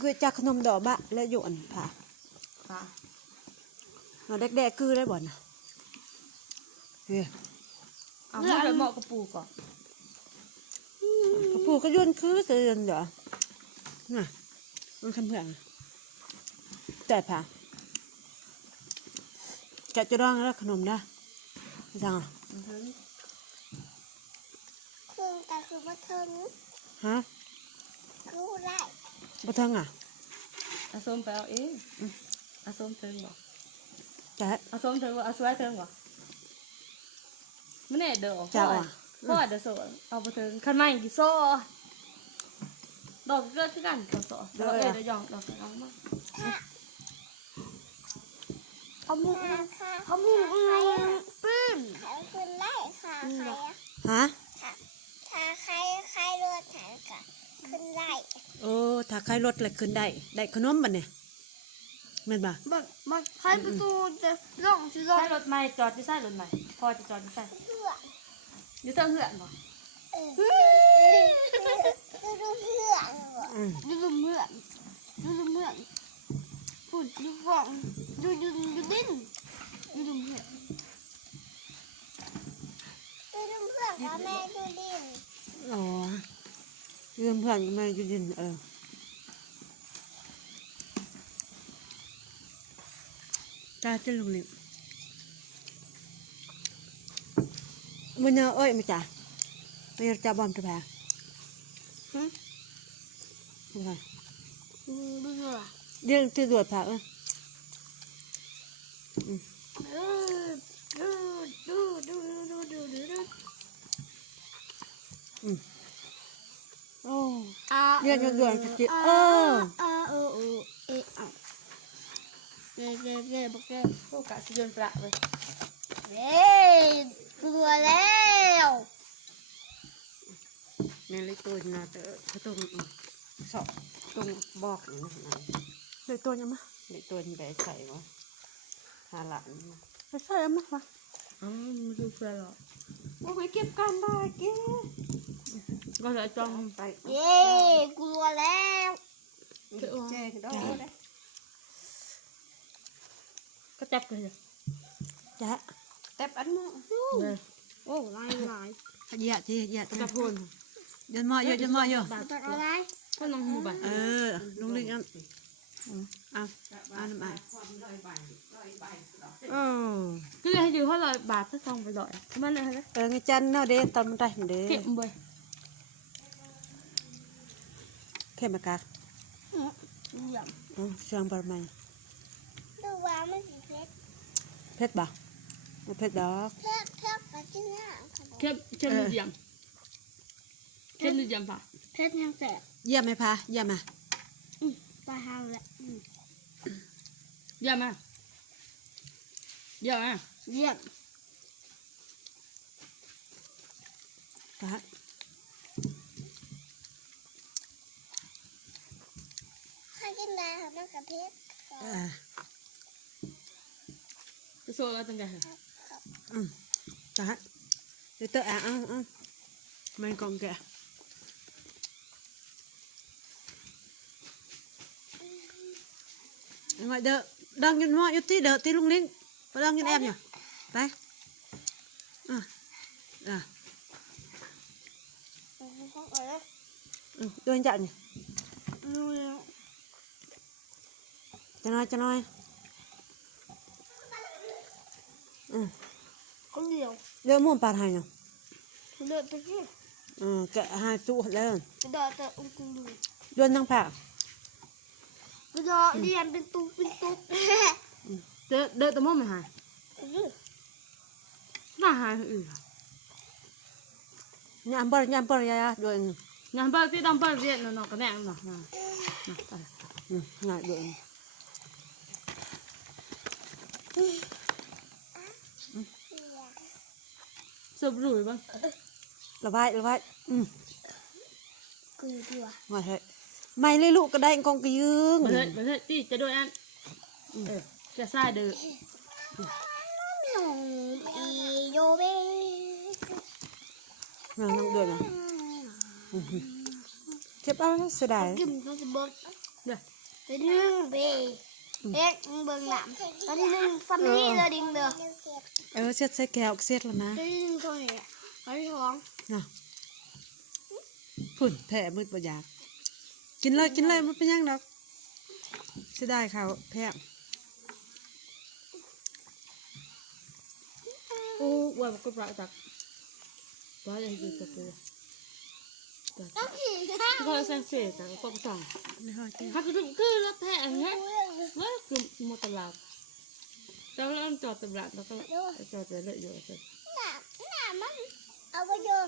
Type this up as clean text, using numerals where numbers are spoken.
คือจากขนมดอกบะและหยวนผ่ามาแดกๆคือได้บ่นะเฮ้ยเอาเมื่อไปเหมาะกับปูก่อนกระปูก็ย่นคือเสือนเหรอน่ะมันคำเพื่อนแต่ผ่าจะร้องแล้วขนมนะไม่จังอ่ะคือแต่คือบัเทิงฮะคือไรบัเทิงอ่ะอาส้มไปเอาเองอาส้มเทิงบ่จะอาส้มเทิงบ่อาสวยเทิงบ่ไม่แน่เด้อจะอ่ะพ่อเด้อโซ่เอาไปเทิงขันไม้กี่โซ่ดอกเกิดขึ้นกันโซ่ดอกเดี๋ยวยองดอกเอามาเขามีอะไรปื้มเขาคือไล่ค่ะใครฮะถ้าใครรถแถวกับขึ้นไล่โอ้ถ้าใครรถอะไรขึ้นได้ขนมบันเนี่ยแม่นบ่มันใครประตูจะล่องจะล่องใช่รถใหม่จอดที่ใช่รถใหม่พอจะจอดที่ใช่อยู่เทิงเหือนบ่ดูเพื่อนพูดดูฟองดูดิ้นดูเพื่อนกับแม่ดูดิ้นอ๋อเรื่องเพื่อนกับแม่อยู่ดินจ้าจะลงเลยมันเอ้ยมาจ้าไม่อยากจะบอมจะแพ้ไม่เรื่องที่ตรวจผ่าโอ้เรื่องด่วนๆจิบอกเลยพวกกะสิยนประเลยกลัวแล้วเนี่ยเลยตัวน่ะเตอตรงสอบตรงบอกนะเลยตัวยังมะเลยตัวนี้ไปใส่วะหาหลานไปใส่มั้งวะไม่ดูเพื่อนหรอกว่าไปเก็บกันได้เก็บก็เลยจ้องไปกลัวแล้วเจ๊ก็ได้ก็จับเลยจ้ะแต่อันนู้นโอ้ลายเหยียดทีเหยียดจับพูนยันมอเยอะยันมอเยอะอะไรก็ลงหูบ่ลุงลิงอันเอาน้ำมันคือให้อยู่เท่าไหร่บาทถ้าซองไปลอยมันอะไรไงจันเนาะเด้ตอนมันได้เด้เก็บบ่อยเข้มกักเชียงบาร์มันดูว่ามันสีเพชรบ่เพชรดอกเพชรกับจิ้งอ่ะเข้มเยี่ยมเข้มเยี่ยมป่ะเพชรยังแสบเยี่ยมไหมพะเยี่ยมไหมไปหาแหละเยี่ยมไหมเยี่ยมไหมเยี่ยมข้ากินได้ครับน้องกับเพชรจะโซ่แล้วตั้งใจเหรอจ้ะเดี๋ยวเตะมันกองแกngoài đợi đang nhìn mọi chút tí đợi tí lung linh và đang nhìn em nhỉ đấy đưa anh chạy nhỉ cho nói không nhiều đưa mua bàn hành nhỉ đợi tới kia kệ hai trụ lên đợi tới ông cùng đủ đưa năng phạ bây giờ đi ăn bên túp đợi tao mốt mày hài là hài nhảm bơ ya rồi nhảm bơ tí đâm bơ diện nó cái mẹ nó ngại rồi sụp rủi băng là vậy cười đùa ngoài thế mày lấy lụ cái đây con cái dương bởi thế tí cho đôi ăn sẽ sai được vô bê không được à เก็บเอาเสียดาย กินเขาจะเบิก เด้อ ไปดึงเบเอ็กเบิ่งหนามตอนที่ดึงฟันนี่เลยดึงเด้อ เสียดใส่แก้วเสียดแล้วนะ ตอนที่ดึงเขาเนี่ยตอนที่ท้อง เนาะฝุ่นแผลมืดบ่อยากกินเลยมันเป็นยังดอกเสียดายเขาแผล โอ้ว่ามันก็ปลาจักปลาอะไรอยู่กับตัว ต้องขี่ ก็เส้นเศษนะก็สั่ง ไม่ค่อยกิน ถ้าคือรถแพะอย่างเงี้ยว่าคือมอตลาดแล้วเราจอดตลาดแล้วก็จอดแต่เรื่อยๆ หนามมันเอาไปเยอะ